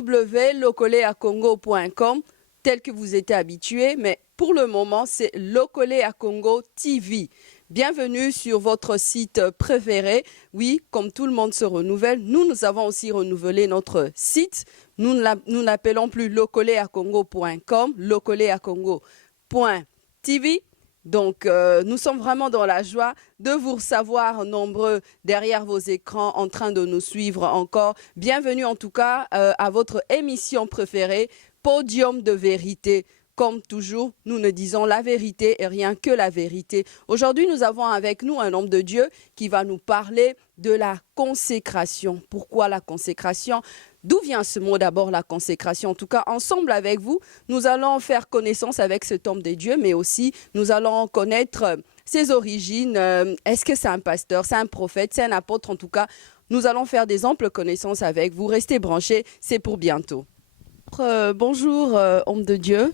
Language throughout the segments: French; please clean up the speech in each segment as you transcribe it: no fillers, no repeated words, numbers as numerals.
www.locoleacongo.com tel que vous étiez habitués, mais pour le moment, c'est Locolea Congo TV. Bienvenue sur votre site préféré. Oui, comme tout le monde se renouvelle, nous avons aussi renouvelé notre site. Nous n'appelons plus locoleacongo.com, locoleacongo.tv. Donc, nous sommes vraiment dans la joie de vous recevoir nombreux derrière vos écrans en train de nous suivre encore. Bienvenue en tout cas à votre émission préférée, Podium de vérité. Comme toujours, nous ne disons la vérité et rien que la vérité. Aujourd'hui, nous avons avec nous un homme de Dieu qui va nous parler de la consécration. Pourquoi la consécration ? D'où vient ce mot d'abord, la consécration? En tout cas, ensemble avec vous, nous allons faire connaissance avec cet homme de Dieu, mais aussi nous allons connaître ses origines. Est-ce que c'est un pasteur, c'est un prophète, c'est un apôtre? En tout cas, nous allons faire des amples connaissances avec vous. Restez branchés, c'est pour bientôt. Bonjour, homme de Dieu.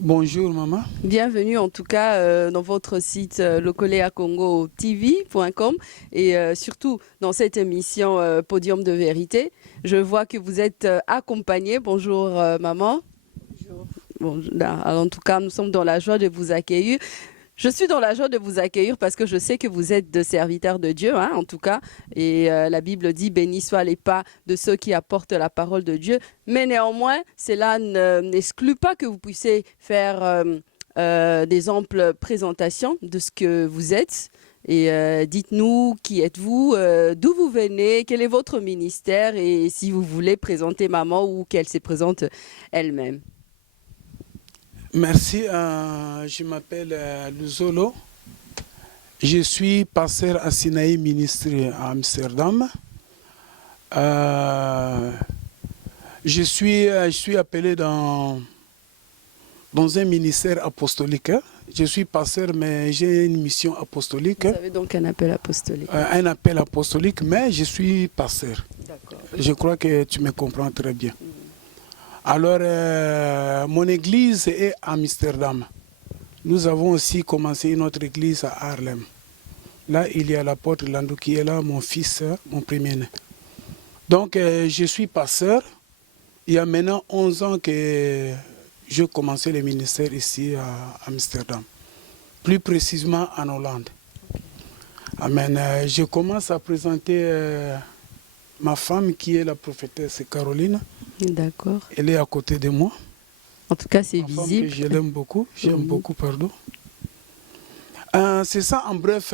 Bonjour maman. Bienvenue en tout cas dans votre site locoleacongotv.com et surtout dans cette émission Podium de vérité. Je vois que vous êtes accompagné. Bonjour maman. Bonjour. Bon, en tout cas, nous sommes dans la joie de vous accueillir. Je suis dans la joie de vous accueillir parce que je sais que vous êtes de serviteurs de Dieu, hein, en tout cas. Et la Bible dit « Bénis soient les pas de ceux qui apportent la parole de Dieu ». Mais néanmoins, cela n'exclut pas que vous puissiez faire des amples présentations de ce que vous êtes. Et dites-nous qui êtes-vous, d'où vous venez, quel est votre ministère et si vous voulez présenter maman ou qu'elle se présente elle-même. Merci, je m'appelle Luzolo. Je suis pasteur à Sinaï, ministre à Amsterdam. Je suis appelé dans un ministère apostolique. Je suis pasteur, mais j'ai une mission apostolique. Vous avez donc un appel apostolique. Un appel apostolique, mais je suis pasteur. D'accord. Je crois que tu me comprends très bien. Alors, mon église est à Amsterdam. Nous avons aussi commencé une autre église à Haarlem. Là, il y a l'apôtre Landou qui est là, mon fils, mon premier-né. Donc, je suis pasteur. Il y a maintenant 11 ans que j'ai commencé le ministère ici à Amsterdam. Plus précisément en Hollande. Amen. Je commence à présenter ma femme qui est la prophétesse Caroline. D'accord. Elle est à côté de moi. En tout cas, c'est visible. Je l'aime beaucoup. J'aime beaucoup, pardon. C'est ça, en bref,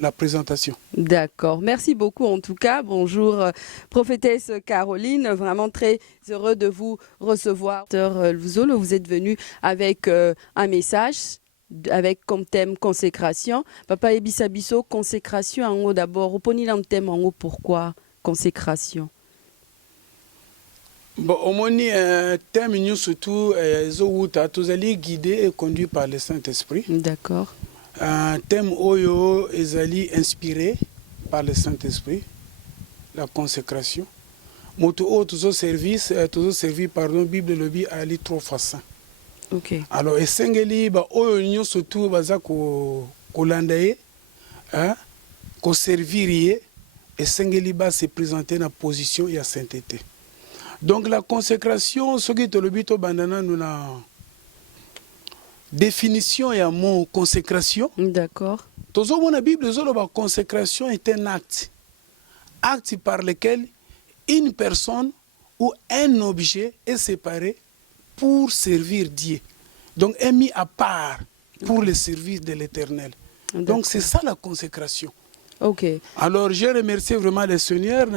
la présentation. D'accord. Merci beaucoup, en tout cas. Bonjour, prophétesse Caroline. Vraiment très heureux de vous recevoir. Luzolo, vous êtes venu avec un message, avec comme thème consécration. Papa Ebisabiso, consécration en haut d'abord. Oponi le thème en haut, pourquoi consécration? Bon, au moins, thème nous surtout, tous allés guidés et conduits par le Saint-Esprit. D'accord. Thème Oyo est inspiré par le Saint-Esprit, la consécration. Moto tous service, pardon, Bible lobby ali trop facile. Ok. Alors, essengeli ba Oyo nous surtout baza ko landaye, ko servir essengeli ba se présenter dans position et à sainteté. Donc la consécration, ce qui est le but au bandana, nous la définition et un mot consécration. D'accord. Dans la Bible, la consécration est un acte par lequel une personne ou un objet est séparé pour servir Dieu. Donc est mis à part pour le service de l'Éternel. Donc c'est ça la consécration. Ok. Alors, je remercie vraiment le Seigneur.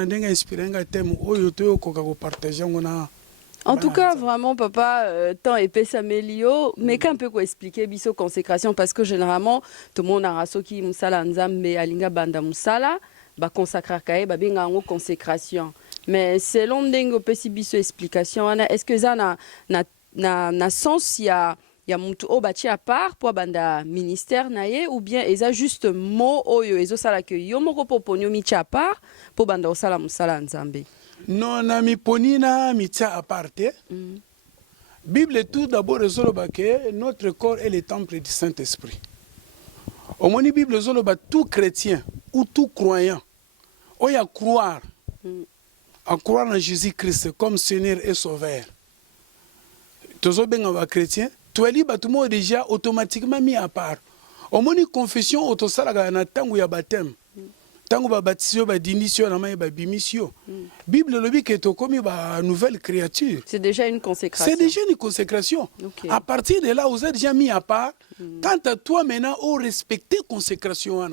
En tout cas, vraiment, papa, tant épais Samélio, mais qu'un peu quoi expliquer biso consécration parce que généralement, tout le monde a raso qui musala nzambe alinga banda musala, ba consacrer kae, ba benga ngo consécration. Mais selon dengo pesi biso explication, est-ce que ça na sens il y a mutu o bati à part pour banda ministère naie ou bien eza juste mot oyo ezo sala que yo moko poponyo mi à part pour banda osala musala nzambe. Non, na mi ponina mi tia à part. Bible tout d'abord zoloba que notre corps est le temple du Saint-Esprit. Au moni Bible zoloba tout chrétien ou tout croyant oya croire à croire en Jésus-Christ comme Seigneur et Sauveur, tozo benga ba chrétien, toeli batumo déjà automatiquement mis à part. Au moins une confession autosala na tangu ya baptême. Tangu ba baptisio ba dinisio na mai ba bimisio. Bible lobi que to komi ba nouvelle créature. C'est déjà une consécration. C'est déjà une consécration. Okay. À partir de là, vous êtes déjà mis à part. Quant à toi maintenant, au respecter consécration,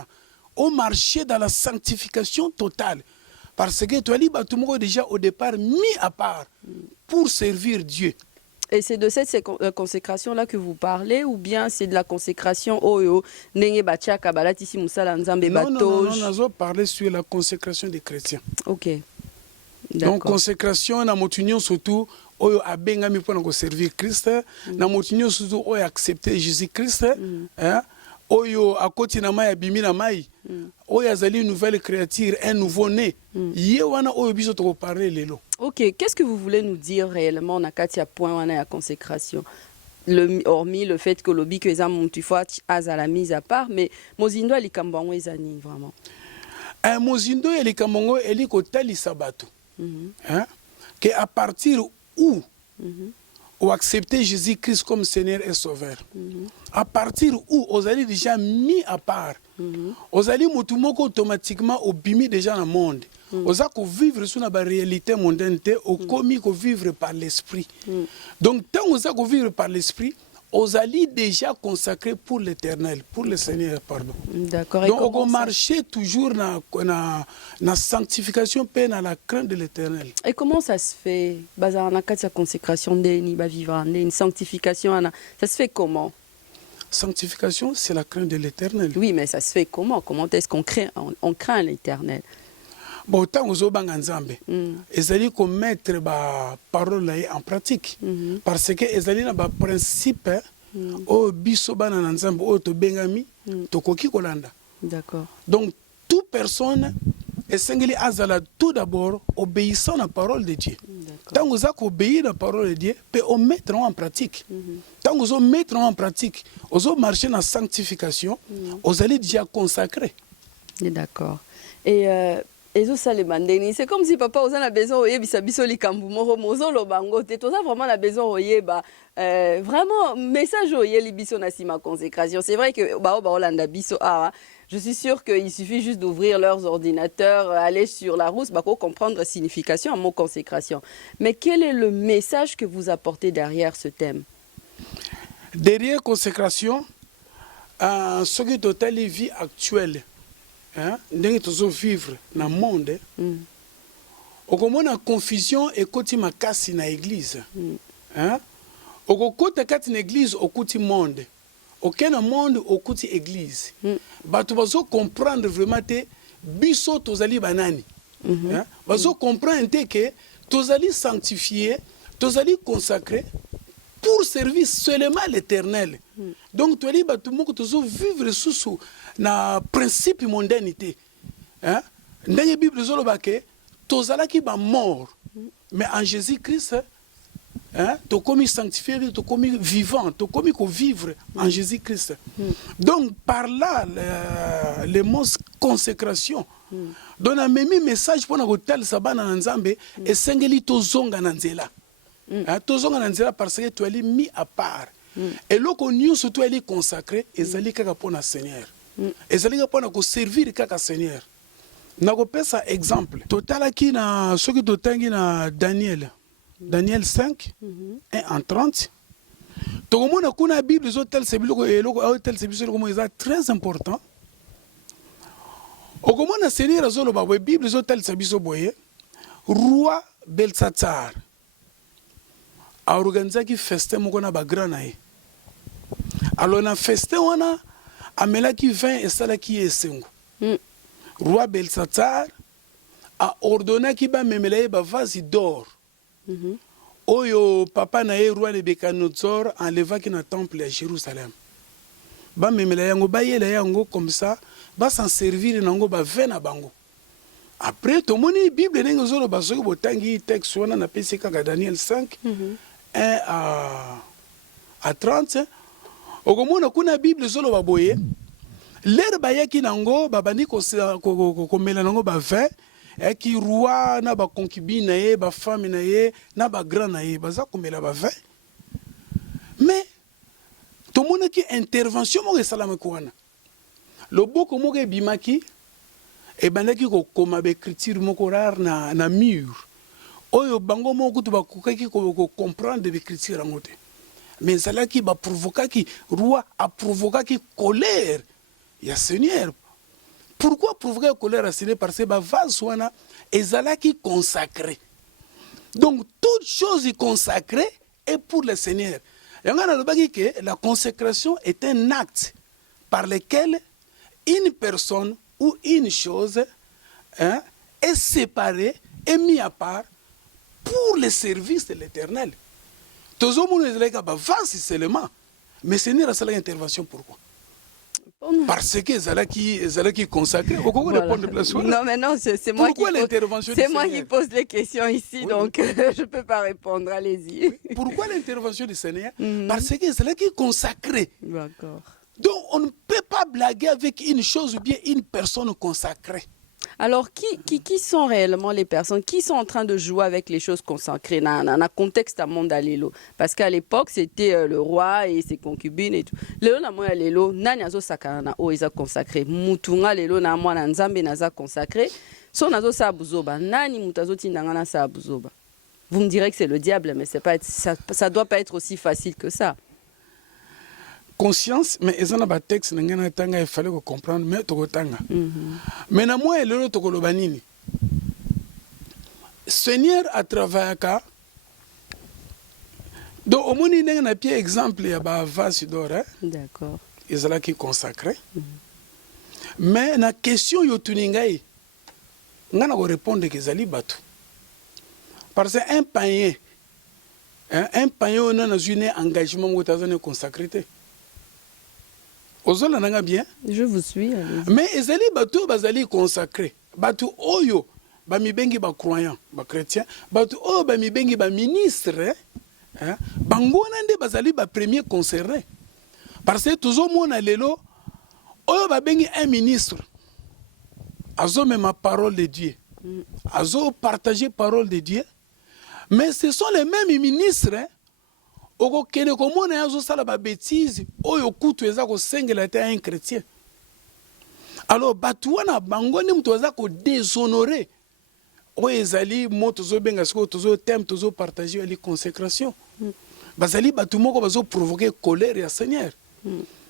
au marcher dans la sanctification totale. Parce que toi, tu es déjà au départ mis à part pour servir Dieu. Et c'est de cette consécration-là que vous parlez, ou bien c'est de la consécration Oyo, Nenge Bachaka, Balatisi Moussala Nzambe Batoj? Non, nous parlé sur la consécration des chrétiens. Ok. Donc, consécration, na motunyo surtout, Oyo abengami pour servir Christ, na motunyo surtout, Oyo accepter Jésus-Christ, Oyo akoti na mai abimi na mai, Oyo azali une nouvelle créature, un nouveau-né. Yewana Oyo biso to parler lelo. Ok, qu'est-ce que vous voulez nous dire réellement na katia point wana ya consécration? Hormis le fait que l'obi que eza montufoa à la mise à part, mais mozindo alikambango ezani vraiment. Mozindo alikambango eliko tali sabato. Que à partir où ou accepter Jésus-Christ comme Seigneur et Sauveur. À partir où vous allez déjà mis à part. Vous allez automatiquement au bimi déjà dans le monde. Vous allez vivre sur la réalité mondaine, au commis vivre par l'esprit. Donc tant que vous allez vivre par l'esprit, vous allez déjà consacrer pour l'éternel, pour le Seigneur, pardon. D'accord. Donc on marche toujours dans la sanctification, dans la crainte de l'éternel. Et comment ça se fait? Bazar katia consécration d'eni ba vivre une sanctification, ça se fait comment? Sanctification, c'est la crainte de l'éternel. Oui, mais ça se fait comment? Comment est-ce qu'on craint l'éternel? Bon, tant que vous avez ezali ko mettre ba parole en pratique parce que ezali na ba principe o biso bana na nzambe o to bengami to koki kolanda. D'accord. Donc toute personne esengeli azala tout d'abord obéissant à la parole de Dieu. Tant que vous obéissez à la parole de Dieu, peut on mettre en pratique. Tant que vous mettre en pratique, vous marcher dans la sanctification, vous allez déjà consacrer. D'accord. Et c'est comme si papa vous a besoin de bisabiso likambu moro mozo lo bango te toza vraiment la besoin oyeba vraiment message oye libiso na sima consécration. C'est vrai que ba olanda biso je suis sûr qu'il suffit juste d'ouvrir leurs ordinateurs, aller sur la route, pour comprendre la signification à mot consécration. Mais quel est le message que vous apportez derrière ce thème? Derrière consécration, ce qui est total vie actuelle. Ndenge tozo vivre na monde okomona confusion ekoti makasi na église okokota kati na église okuti monde okena monde okuti église bato bazo comprendre vraiment te biso tozali banani bazo comprendre te que tozali sanctifié tozali consacré pour servir seulement l'éternel. Donc tu as bato moko tozo vivre sous na principe mondanité. Dans la Bible zolo ke tozala ki ba mort. Mais en Jésus-Christ to komi sanctifié, to komi vivant, to komi ko vivre en Jésus-Christ. Donc par là le mot consécration. Donc un même message pour na hotel sabana na nzambe esengeli tozonga na nzela. Tozonga na nzela parce que tu es mis à part. Et là qu'on y surtout elle est consacré et zali kaka pona Seigneur. Et zali kaka pona ko servir kaka Seigneur. Na ko pesa exemple. Total qui na ce qui totangi na Daniel 5 et en 30. To mona kuna Bible zo tel c'est biloko eloko tel c'est biloko mo est très important. O comment na Seigneur zo ba Bible zo tel c'est biso boye. Roi Belshazzar a organisé qui festin moko na ba grand nae. Alors na festin wana amela ki vin et sala ki esengo. Roi Belshazzar a ordonné ki ba memela ba vase d'or. Oyo papa na roi Nebuchadnezzar enleva ki na temple à Jérusalem. Ba memela yango ba yela yango comme ça ba s'en servir nango ba vin na bango. Après to moni Bible nengo zolo ba soki botangi texte wana na pesi kaka Daniel 5 1 à 30. Okomona kuna Bible zolo ba boye. L'air bayaki nango babandi ko mela nango ba vin qui roi na ba concubine na ye ba femme na ye na ba grand na ye baza komela ba vin. Mais tout le monde qui intervention mo esalama kwana loboko moko ebimaki ebandaki kokoma baécriture moko rare na mur oyo bango moko kutu bakokaki comprendre baécriture yango te mais ezalaki baprovokaki roi aprovokaki colère ya seigneur. Pourquoi provoquer la colère à Seigneur? Parce que bavase wana ezalaki consacré. Donc toute chose consacrée est pour le Seigneur. La consécration est un acte par lequel une personne ou une chose est séparée et mise à part pour le service de l'Éternel. Tous les gens qui sont seulement, mais Seigneur a fait l'intervention. Pourquoi? Parce que Zalaki consacré. Voilà. Non, mais non, c'est moi, qui pose les questions ici, oui, donc oui. Je ne peux pas répondre. Allez-y. Oui. Pourquoi l'intervention du Seigneur? Parce que Zalaki consacré. D'accord. Donc on ne peut pas blaguer avec une chose ou bien une personne consacrée. Alors, qui sont réellement les personnes qui sont en train de jouer avec les choses consacrées dans un contexte à monde allélo? Parce qu'à l'époque, c'était le roi et ses concubines et tout. Lélo na moi allélo, nani azo sakana o isa consacré. Mutunga lélo na moi na nzambe naza consacré. So nazo sa buzoba, nani mutazo tindanga na sa buzoba. Vous me direz que c'est le diable, mais ça doit pas être aussi facile que ça. Conscience, mais ils ont un texte, il fallait comprendre, mais tu comprends. Mais na moi, le to kolobanini. Seigneur a travaillé ka. Donc au moins il y a un pied exemple ya ba vase d'or. D'accord. Ils ont qui consacré. Mais na question yo tuningai. Ngana ko répondre que zali batu. Parce que un païen on a un engagement où tu as consacré. Bien. Je vous suis. Mais ezali bato bazali consacré. Bato oyo ba mibengi ba croyant, ba chrétien, bato oyo ba mibengi ba ministre, bango nande bazali ba premier concerné. Parce que toujours mona lelo oyo ba bengi un ministre. Azo même ma parole de Dieu. Azo partager parole de Dieu. Mais ce sont les mêmes ministres oko kene komona yazo sala ba bêtise oyo kutu eza ko sengela te un chrétien. Alors batu wana bango ni mutu aza ko déshonorer oyo ezali moto zo benga siko tozo thème tozo partager ali consécration. Bazali batu moko bazo provoquer colère ya Seigneur.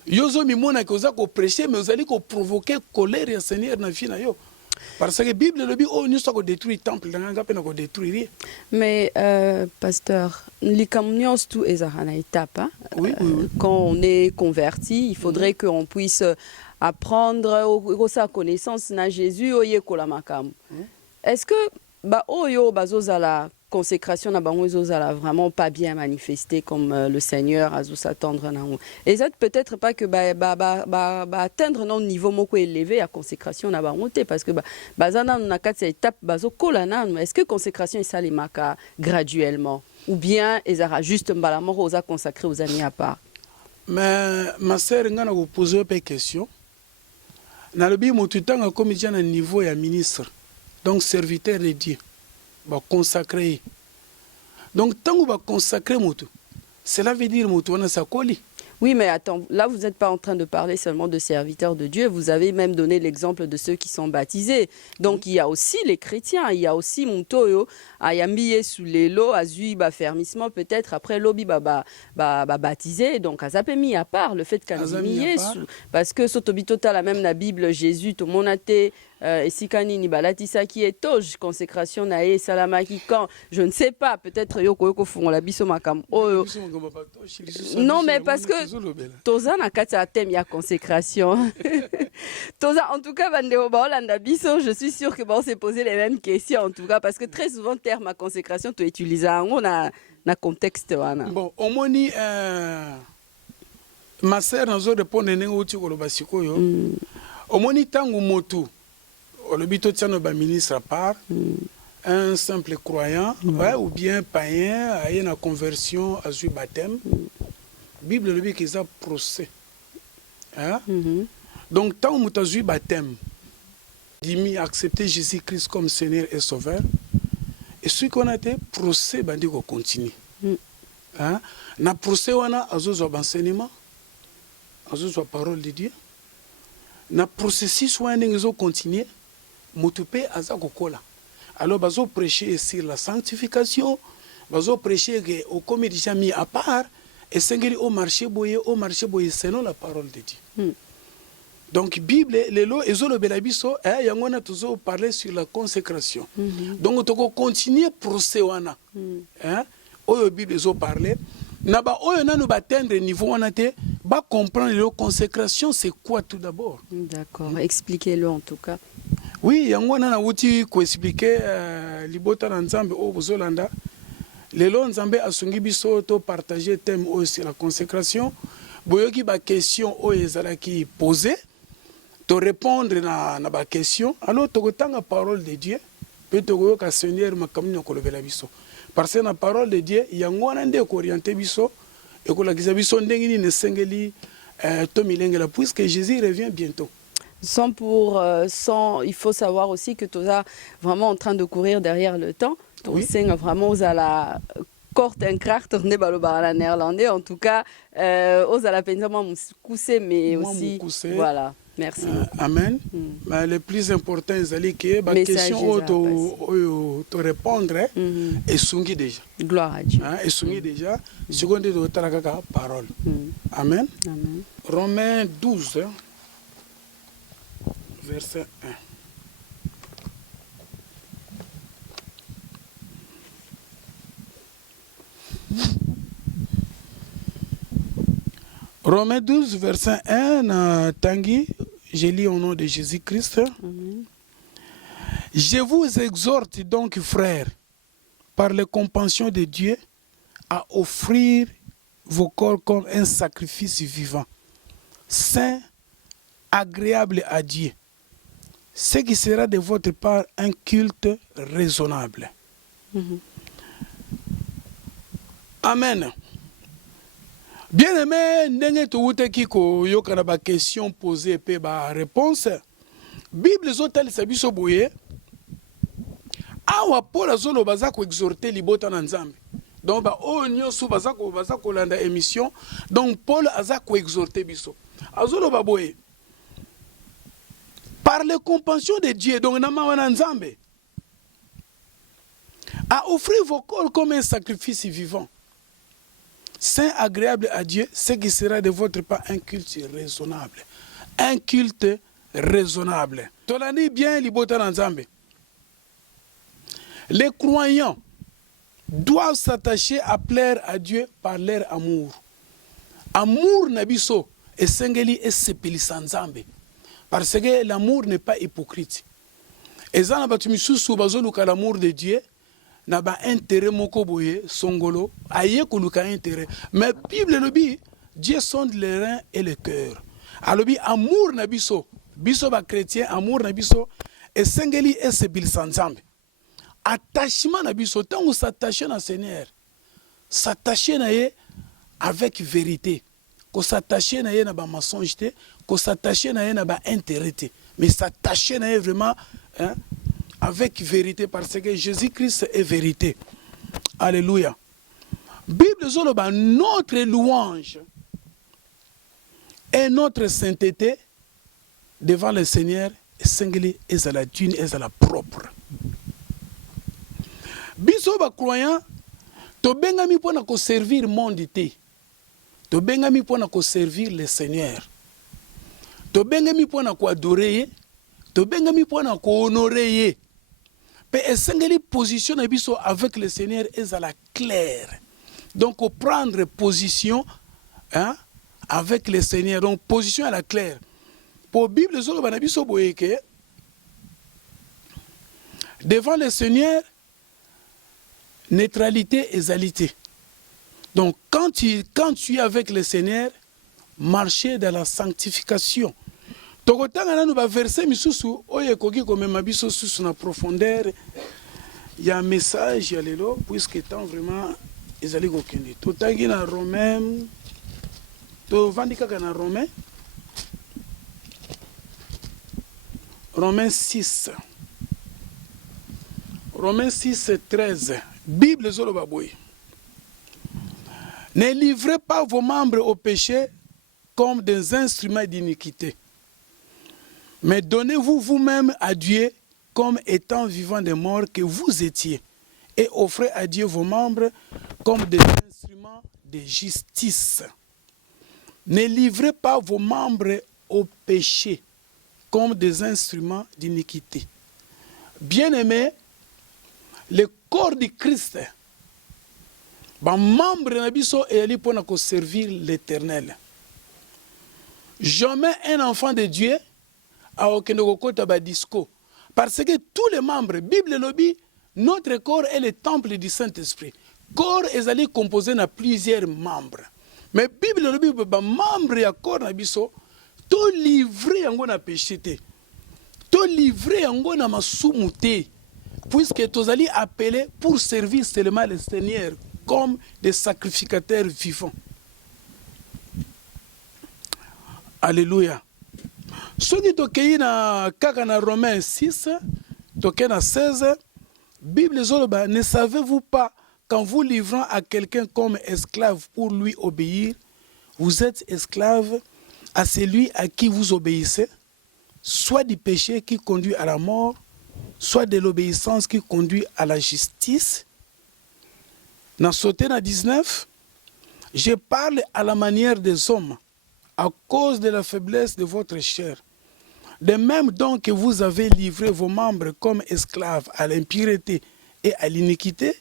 Yozo mimona ko za ko prêcher mais ozali ko provoquer colère ya Seigneur na vie na yo. Parce que la Bible le dit, oh, nous sommes détruits le temple, nous sommes détruits. Mais, pasteur, les communions, tout est à une étape. Hein? Oui, oui. Quand on est converti, il faudrait qu'on puisse apprendre sa connaissance na Jésus. Est-ce que, la consécration n'a vraiment pas bien manifesté comme le Seigneur a dû s'attendre. Et ça peut-être pas que atteindre notre niveau moko élevé à consécration n'a pas monté parce que bazana na quatre étapes bazo kolana. Est-ce que consécration est ça les maka graduellement ou bien ezara juste mbalamoro aux a consacré aux amis à part? Mais ma sœur ngana vous poser une question. Na le bi motutanga comme déjà na niveau ya ministre. Donc serviteur de Dieu. Va consacrer. Donc, tant qu'on va consacrer Moutou, cela veut dire Moutou, on a sa colis. Oui, mais attends, là, vous n'êtes pas en train de parler seulement de serviteurs de Dieu. Vous avez même donné l'exemple de ceux qui sont baptisés. Donc, il y a aussi les chrétiens. Il y a aussi Moutoyo, Ayambiye sous les lots, Azui, fermissement, peut-être après Lobi, baptisé. Donc, Azapé mis à part le fait qu'Azamiye sous. Parce que Sotobi Total, la même la Bible, Jésus, tout mon athée. Et si kanini balatisa qui est toge consécration nae salamaki quand je ne sais pas peut-être yoko font la biso makam non mais parce que toza na kati ya thème ya consécration toza en tout cas bandeo baolanda biso je suis sûr que bon s'est posé les mêmes questions en tout cas parce que très souvent terme à consécration tu utilises on na contexte wana bon omoni ma sœur nazo répondre nengo uti ko lobasiko yo omoni tangu motu le bito tient au ministre à part, un simple croyant, ouais, ou bien païen, a une conversion à ce baptême. Bible le dit qu'ils ont procès. Hein? Donc, tant que tu as eu baptême, dimi accepter Jésus-Christ comme Seigneur et Sauveur. Et ce qu'on a été procès, bandi qu'on continue. Hein? Na procès wana azozo enseignement, azozo parole de Dieu. Na processus wana ngezo continuer, motupe azako kola. Alors bazo prêcher sur la sanctification, bazo prêcher que au comme déjà mis à part et sengeli au marché boye selon la parole de Dieu. Donc Bible les lois et zolo belabiso yangona toujours parler sur la consécration. Donc toko continuer procès wana. Hein? Oyo Bible zo parler na ba oyo nanu batendre niveau wana te ba comprendre la consécration c'est quoi tout d'abord. D'accord, expliquez-le en tout cas. Oui, yango na wuti ko expliquer libota na Nzambe o bozolanda. Lelo Nzambe asungi biso to partager thème o sur la consécration. Boyoki ba question o ezalaki poser to répondre na ba question. Alors to kotanga parole de Dieu peut to yoka Seigneur makamni ko lobela biso. Parce que la parole de Dieu, il y a un peu orienté biso et que la biso ndengini ne sengeli to milengela puisque Jésus revient bientôt. Sans, il faut savoir aussi que tu es vraiment en train de courir derrière le temps. Tu sais vraiment aux à la kort en kracht ne balobara néerlandais en tout cas aux à la peine coussé mais aussi voilà. Merci. Amen. Mais le plus important, c'est que la question te répondre est soumise déjà. Gloire à Dieu. Est soumise déjà. Seconde de la parole. Amen. Amen. Romains 12, verset 1. Romains 12, verset 1, Tanguy, je lis au nom de Jésus-Christ. Je vous exhorte donc, frères, par les compassions de Dieu, à offrir vos corps comme un sacrifice vivant, saint, agréable à Dieu, ce qui sera de votre part un culte raisonnable. Amen. Bien aimé, ndenge tuute kiko yoka na ba question posée pe ba réponse. Bible zotal sabiso boye. Awa Paul azolo bazako exhorter libota na Nzambe. Donc ba o nyoso bazako landa émission. Donc Paul azako exhorter biso. Azolo ba boye. Par les compassions de Dieu, donc na mawana Nzambe. À offrir vos corps comme un sacrifice vivant. Saint, agréable à Dieu, ce qui sera de votre part un culte raisonnable. Un culte raisonnable. Tolani bien libota Nzambe. Les croyants doivent s'attacher à plaire à Dieu par leur amour. Amour nabiso et sengeli et sepelisa Nzambe. Parce que l'amour n'est pas hypocrite. Et ça n'a pas tu misusu bazoluka l'amour de Dieu. Na ba intérêt moko boye songolo aye koluka intérêt mais Bible le dit Dieu sonde les reins et le cœur alobi amour na biso ba chrétien amour na biso et sengeli et sebil Nzambe attachement na biso tango s'attacher na Seigneur s'attacher na ye avec vérité ko s'attacher na ye na ba mensonge te ko s'attacher na ye na ba intérêt te mais s'attacher na ye vraiment hein avec vérité, parce que Jésus-Christ est vérité. Alléluia. Bible zoloba, notre louange et notre sainteté devant le Seigneur est singulier et à la dune et à la propre. Bisoba croyant, to bengami pona ko servir monde te. To bengami pona ko servir le Seigneur. To bengami pona ko adorer, to bengami pona ko honorer. Et sengeli position avec le Seigneur est à la claire. Donc, prendre position hein, avec le Seigneur. Donc, position à la claire. Pour la Bible, devant le Seigneur, neutralité et égalité. Donc, quand tu es avec le Seigneur, marcher dans la sanctification. Tokotanga nanu ba verset misusu oye koki komema biso susu na profondeur. Il y a un message ya lelo puisque tant vraiment ezali kokende. Totangi na Romain to vandika na Romain. Romains 6. Romains 6, 13. Bible Zolobaboui. Ne livrez pas vos membres au péché comme des instruments d'iniquité, mais donnez-vous vous-même à Dieu comme étant vivants des morts que vous étiez, et offrez à Dieu vos membres comme des instruments de justice. Ne livrez pas vos membres au péché comme des instruments d'iniquité. Bien-aimés, le corps du Christ, membre de Nabiso et Ali pour servir l'Éternel. Jamais un enfant de Dieu a aucun disco. Parce que tous les membres, Bible lobby, notre corps est le temple du Saint-Esprit. Corps est composé de plusieurs membres. Mais Bible lobby, membre et corps Nabiso, tout livré en a péché. Tout livré en a masumute. Puisque tous allez appeler pour servir seulement le Seigneur comme des sacrificateurs vivants. Alléluia. Ce qui est dans Romains 6, 16, Bible Zoloba, ne savez-vous pas qu'en vous livrant à quelqu'un comme esclave pour lui obéir, vous êtes esclave à celui à qui vous obéissez, soit du péché qui conduit à la mort, soit de l'obéissance qui conduit à la justice. Dans Sotena 19, je parle à la manière des hommes, à cause de la faiblesse de votre chair. De même donc que vous avez livré vos membres comme esclaves à l'impureté et à l'iniquité,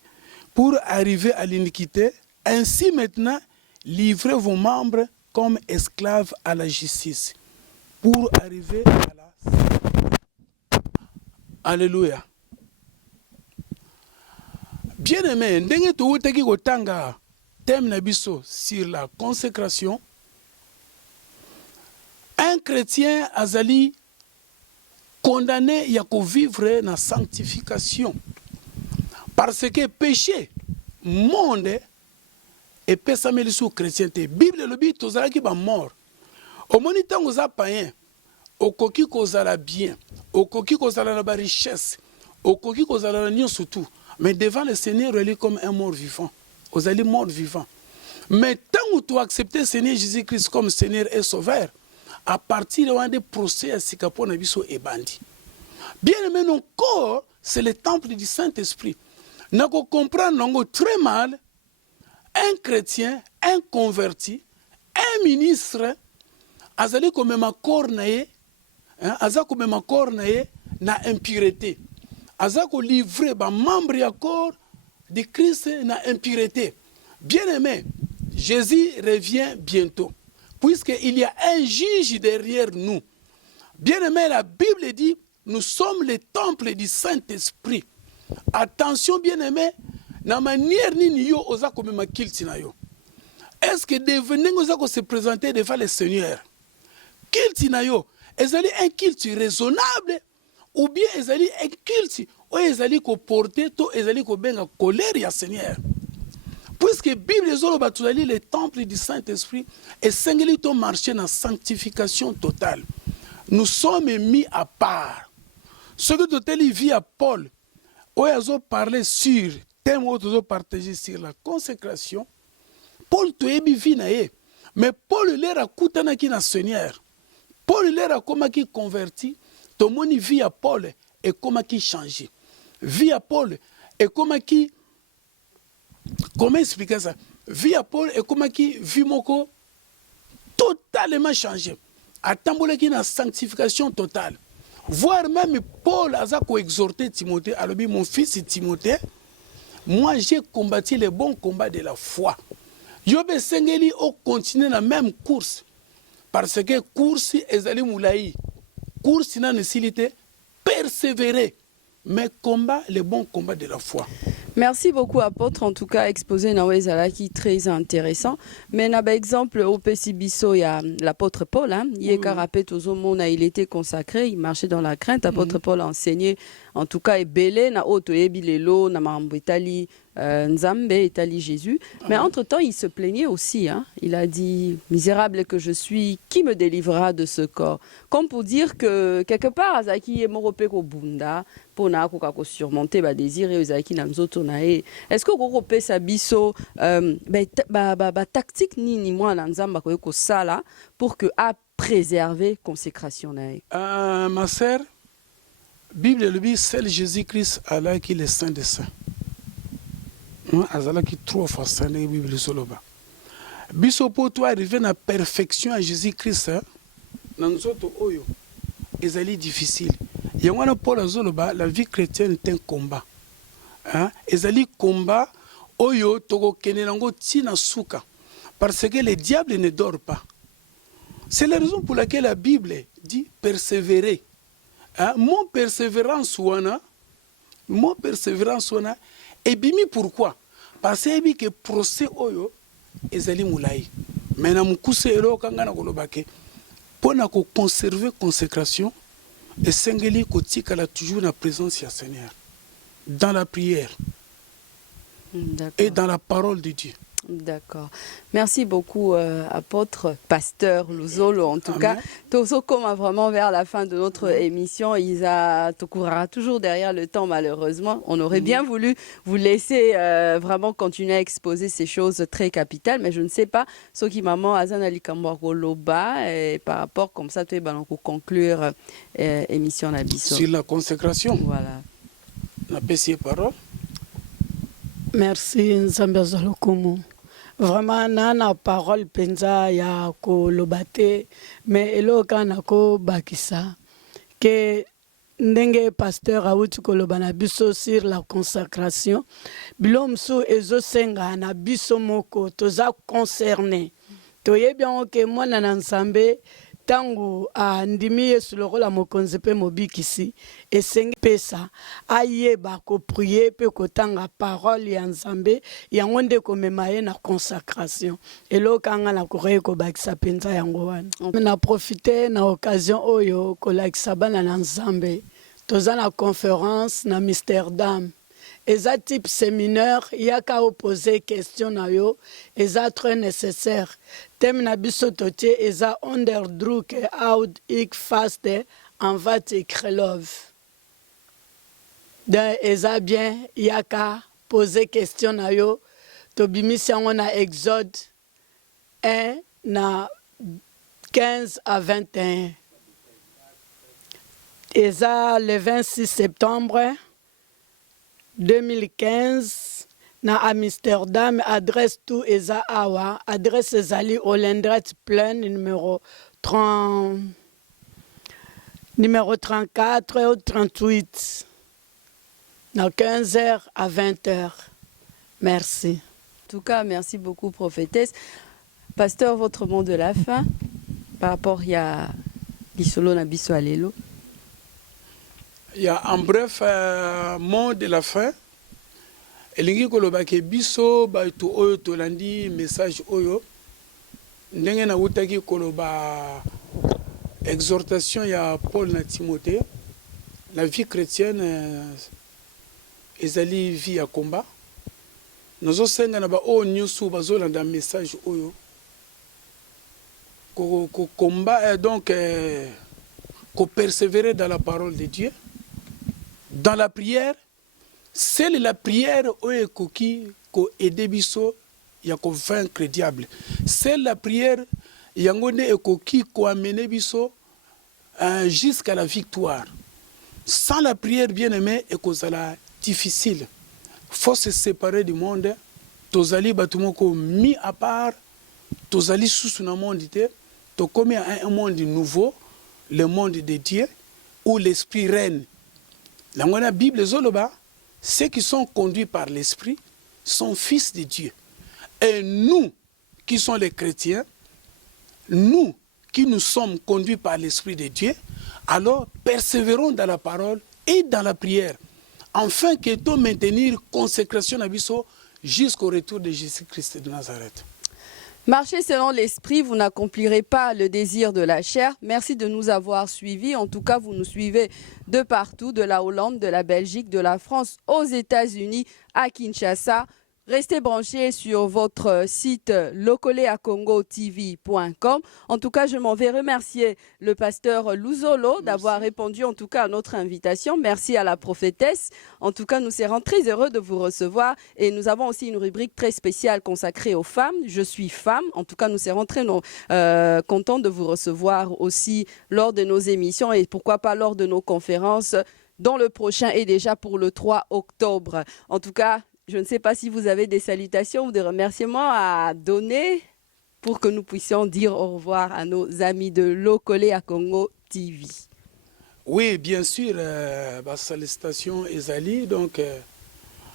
pour arriver à l'iniquité, ainsi maintenant, livrez vos membres comme esclaves à la justice, pour arriver à la sainteté. Alléluia. Bien-aimé, ndenge tuutaki kotanga thème na biso sur la consécration, un chrétien azali condamné ya ko vivre na sanctification. Parce que péché, monde, et pesameli sous chrétienté. Bible le dit, tozalaki ba mort. Au moniteur vous a païen, au coquille kozala bien, au coquille kozala la richesse, au coquille kozala la nion surtout. Mais devant le Seigneur, il est comme un mort vivant. Vous allez mort vivant. Mais tant que tu acceptes le Seigneur Jésus-Christ comme Seigneur et Sauveur, à partir de des procès à Sikapo Nabiso et Bandi. Bien aimé, nos corps, c'est le temple du Saint-Esprit. Nous comprenons très mal un chrétien, un converti, un ministre, azali comme ma corps naé, azali comme ma corps naé, na impureté. Azako livré ba membre ya corps de Christ na impureté. Bien aimé, Jésus revient bientôt, puisqu'il y a un juge derrière nous. Bien aimé, la Bible dit, nous sommes le temple du Saint-Esprit. Attention bien aimé, na manière ni yo ozako mema kilti na yo. Est-ce que devenez ozako se présenter devant le Seigneur? Kilti na yo, ezali un culte raisonnable? Ou bien ezali un culte ou ezali ko porter to ezali ko benga colère ya Seigneur. Puisque Bible zolo batuzali le temple du Saint-Esprit et sengeli to marcher dans sanctification totale. Nous sommes mis à part. Ce que tu vie à Paul, où ils ont parlé sur thème où ils ont partagé sur la consécration. Paul to ebi vie nae, mais Paul leur a coutana qui na Seigneur. Paul leur a comment qui converti. Ton moni vie à Paul et comment qui change. Vie à Paul et comment qui. Comment expliquer ça? Vie à Paul et comment qui vie moko totalement changé. À tamboule qui na sanctification totale. Voire même Paul a exhorté Timothée, alors mon fils Timothée, moi j'ai combattu le bon combat de la foi. Yobe Sengeli au continuer la même course. Parce que course ezali moulaï. Course n'a nécessité persévérer, mais combat le bon combat de la foi. Merci beaucoup, apôtre. En tout cas, exposé Nawezala qui est très intéressant. Mais par exemple, au Pessibiso, il y a l'apôtre Paul. Il était consacré, il marchait dans la crainte. L'apôtre Paul a enseigné, en tout cas, et belé na auto ebilelo na mambo Italie, Nzambe etali Jésus. Mais entre-temps, il se plaignait aussi. Hein. Il a dit, misérable que je suis, qui me délivrera de ce corps? Comme pour dire que quelque part, azaki emorope ko bunda, pona ko kako surmonter ba désir et azaki na nzoto na e. Est-ce que ko sa biso tactique ni moi na Nzamba ko sala pour que a préserver consécration na e? Ma sœur, Bible le dit, seul Jésus-Christ Allah qui est le saint des saints. Azala qui trois fois saint la Bible soloba. Biso pour toi arriver à la perfection à Jésus-Christ, dans autres oyo, ezali difficile. Yangwana Paul azoloba, la vie chrétienne est un combat. Ezali combat oyo toko kenelango tina suka, parce que le diable ne dort pas. C'est la raison pour laquelle la Bible dit persévérer. Mon persévérance wana, et bimi pourquoi? Parce que procès oyo ezali moulai. Maintenant mukuse elo kanga na kolobake pour na ko conserver consécration et sengeli ko tikala toujours na présence du Seigneur dans la prière et dans la parole de Dieu. D'accord. Merci beaucoup, apôtre, pasteur Luzolo. En tout cas, Toso comme vraiment vers la fin de notre émission, Isa Tokurara toujours derrière le temps, malheureusement. On aurait bien voulu vous laisser vraiment continuer à exposer ces choses très capitales, mais je ne sais pas ce qui maman Azan Ali Loba et par rapport comme ça, tu es pour conclure émission Nabiso. Sur la consécration. Voilà. La PC parole. Merci Nzambe Zalokumu. Vraiment nana parole penza ya ko lobate mais eloka na ko bakisa que ndenge pasteur auti ko lobana biso sur la consécration bilomso ezo senga na biso moko toza concerné toye bien que moi na Nzambe tangu ndimi Yesu lokola mokonzi pe mobikisi esengi pesa ayeba ko prier pe ko tanga parole ya Nzambe yango nde ko mema ye na consacration elokanga na koye ko bakisa penza yango wana na profiter na occasion oyo ko lakisa bana na Nzambe toza na conférence na Amsterdam. Eza type séminaire, yaka opposer question na yo, eza très nécessaire. Thème na biso totie eza onderdruk out ik faste en vat krelov. Donc eza bien yaka poser question na yo, to bimisi yango na Exode 1 na 15 à 21. Eza le 26 septembre 2015 na Amsterdam, adresse tout eza awa, adresse ezali Olendret Plein numéro 34 ou 38 na 15h à 20h. Merci. En tout cas, merci beaucoup prophétesse. Pasteur, votre mot de la fin par rapport à Lisolo na biso alelo. Il y a en bref mot de la fin. Elingi kolobake biso baitu oyo tolandi message oyo ndenge na utaki koloba exhortation ya Paul na Timothée. La vie chrétienne ezali vie ya combat. Nozo senga na ba o nyusu bazolanda message oyo ko combat donc ko persévérer dans la parole de Dieu. Dans la prière, c'est la prière qui ko aider biso ya ko vaincre diable. C'est la prière yangone qui ko amener biso jusqu'à la victoire. Sans la prière bien-aimé et que ça difficile. Faut se séparer du monde. Tozali batumoko mis à part. Tozali sous un monde de to comme un monde nouveau, le monde de Dieu où l'esprit règne. Dans la Bible, ceux qui sont conduits par l'Esprit sont fils de Dieu. Et nous, qui sommes les chrétiens, nous qui nous sommes conduits par l'Esprit de Dieu, alors persévérons dans la parole et dans la prière, afin que nous maintenir consécration à Bisso jusqu'au retour de Jésus-Christ de Nazareth. Marchez selon l'esprit, vous n'accomplirez pas le désir de la chair. Merci de nous avoir suivis. En tout cas, vous nous suivez de partout, de la Hollande, de la Belgique, de la France, aux États-Unis, à Kinshasa. Restez branchés sur votre site locoleacongotv.com. En tout cas, je m'en vais remercier le pasteur Luzolo d'avoir répondu en tout cas à notre invitation. Merci à la prophétesse. En tout cas, nous serons très heureux de vous recevoir et nous avons aussi une rubrique très spéciale consacrée aux femmes. Je suis femme. En tout cas, nous serons très contents de vous recevoir aussi lors de nos émissions et pourquoi pas lors de nos conférences dont le prochain est déjà pour le 3 octobre. En tout cas, je ne sais pas si vous avez des salutations ou des remerciements à donner pour que nous puissions dire au revoir à nos amis de Lokole à Congo TV. Oui, bien sûr, salutation Ezali. Donc,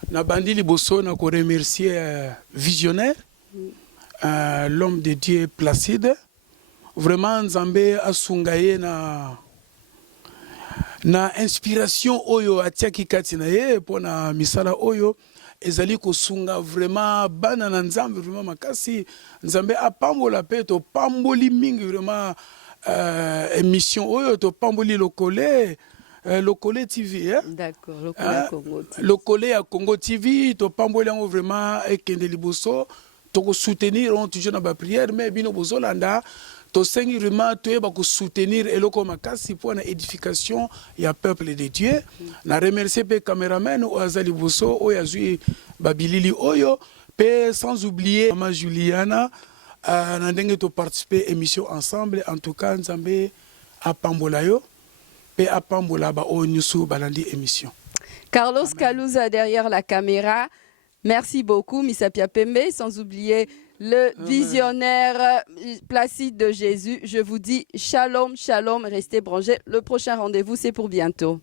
Nabandi Liboso, nous remercier Visionnaire, l'homme de Dieu Placide. Vraiment, Nzambe Asungaye na inspiration oyo atiaki kati na ye pour na misala oyo. Ezali kosunga vraiment bana na Nzambe vraiment makasi Nzambe apambola pe to pamboli mingi vraiment émission oyo to pamboli Lokole TV D'accord, Lokole à Congo TV. Lokole à Congo TV to pamboli yango vraiment ekende liboso to ko soutenir on toujours na ba prière mais bino bozolanda to sengi vraiment toyeba ko soutenir eloko makasi pour na édification ya peuple de Dieu. Na remercier pe cameraman o azali boso o yazui babilili oyo pe sans oublier maman Juliana na ndenge to participer émission ensemble. En tout cas Nzambe apambola yo pe apambola ba o nyusu balandi émission. Carlos Kalouza derrière la caméra. Merci beaucoup Misapia Pembe, sans oublier le visionnaire Placide de Jésus. Je vous dis shalom, shalom, restez branchés. Le prochain rendez-vous, c'est pour bientôt.